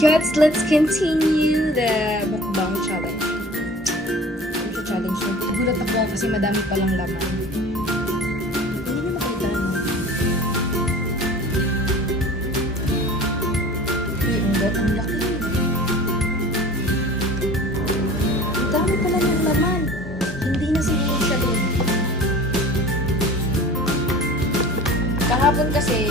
Yes, let's continue the mukbang challenge. Ano siya challenge na? Nagulat ako kasi madami palang laman. Hindi niyo makita, no? Uy, ang laki. Ang dami pala ng laman. Hindi na siguro siya doon. Kahapon kasi,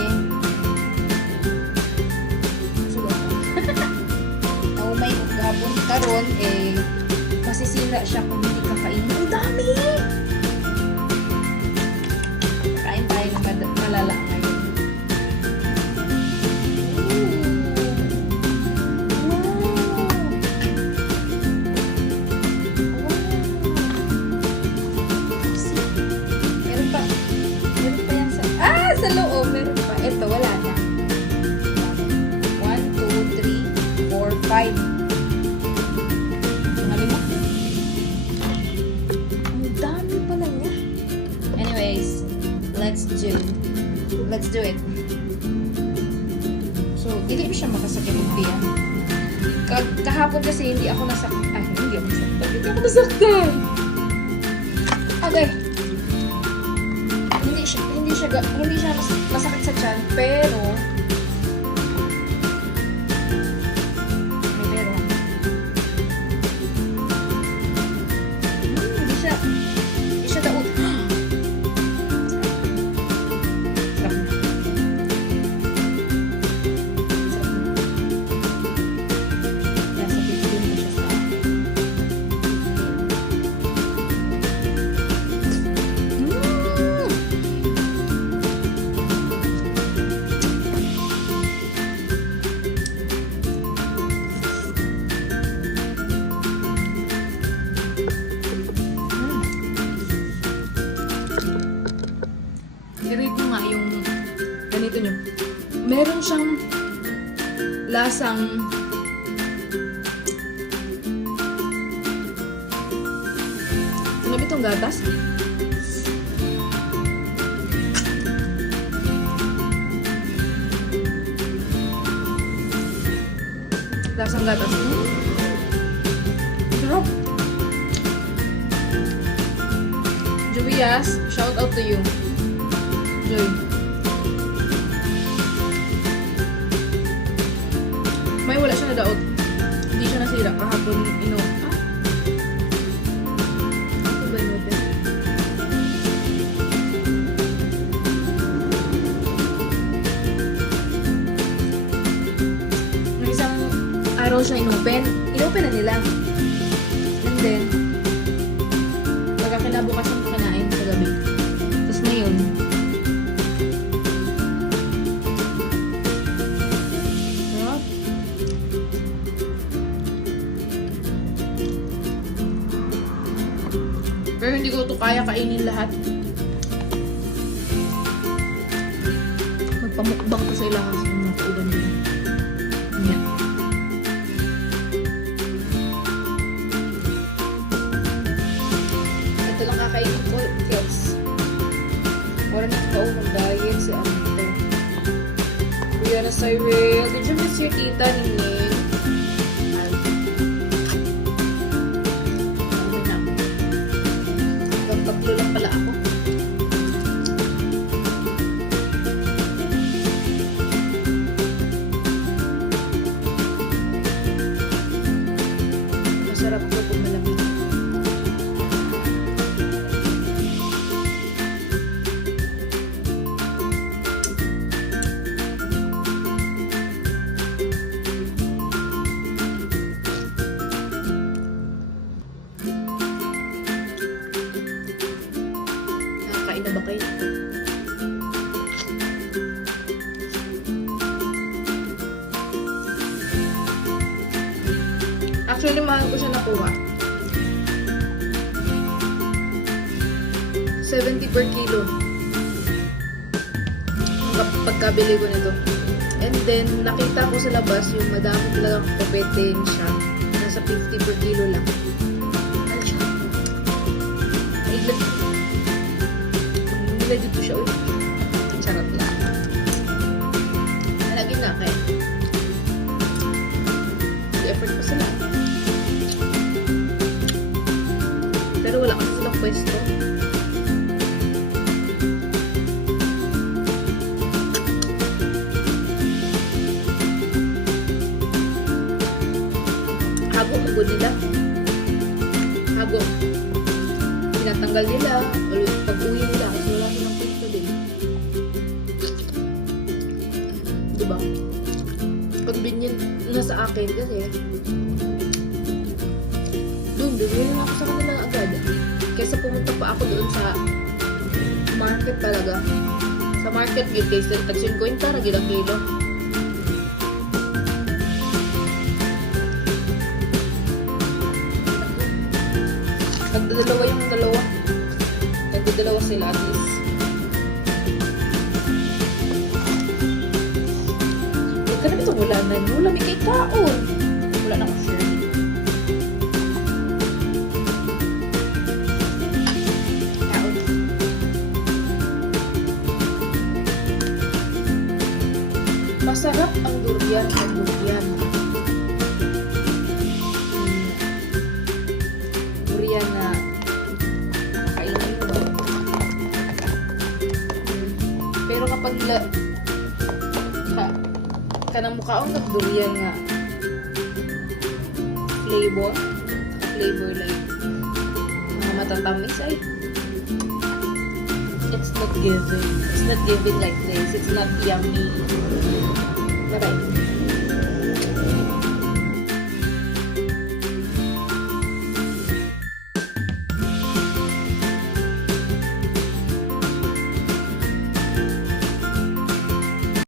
may gabon karon masisira siya kung hindi kakainin. Ang dami! Kain tayo ng malala ngayon. Meron pa yan sa loob. Meron pa. Ito, wala na. 1, 2, 3, 4, 5. Let's do it. So, hindi siya makasakit ng tiyan. Kahapon kasi hindi ako nasaktan. Hindi ako nasaktan. Okay. Hindi siya masakit sa tiyan, pero hindi siya daot. I-rate mo nga yung ganito nyo. Meron siyang lasang ano ba itong gatas? Lasang gatas. Sarap. Julias, shout out to you. Joy. May wala siya na daot. Hindi siya nasira. Kahapon Ano ba inopen? May isang araw siya inopen. Inopen na nila. And then, magkakinabukas yung kinain sa gabi. Tapos ngayon, pero hindi ko ito kaya kainin lahat. Magpamukbang ko sa ilahas ng mga uban din. Yan. Ito lang kakainin ko, kids. Wala na ito mag-diet si Amito. Kuya na Cyril. Did you miss your tita, Nining? Tatlo lang pala ako. Masarap ito kung malamig. Kain na ba kayo? Actually, mahal ko siya nakuha. 70 per kilo. Pagkabili ko nito. And then, nakita ko sa labas yung madami talagang kopeteng siya. Nasa 50 per kilo lang. Ano siya? Nila dito siya ulit. Charot lang. Lagi nga kaya. pwesto. Hago mo po nila. Hago. Tinatanggal nila. Pag-uwi nila. Kasi wala silang pwesto din. Diba? Convenient na sa akin kasi doon, bibili na ako sa kanila agad. Kaysa pumunta pa ako doon sa market talaga. Sa market yun, kaysa tagsin ko yung tara, gilang kilo. Nagdadalawa yung dalawa. Nagdadalawa sila at least. Huwag ka na ito wala na. Wala may kay kaon. Wala na ako sure. Kaon. Masarap ang durian at durian. Durian na nakakainin mo ba? Pero kapag kanang mukhaon ng durian nga flavor like mga matatamis ay it's not giving like this, it's not yummy. Bye-bye.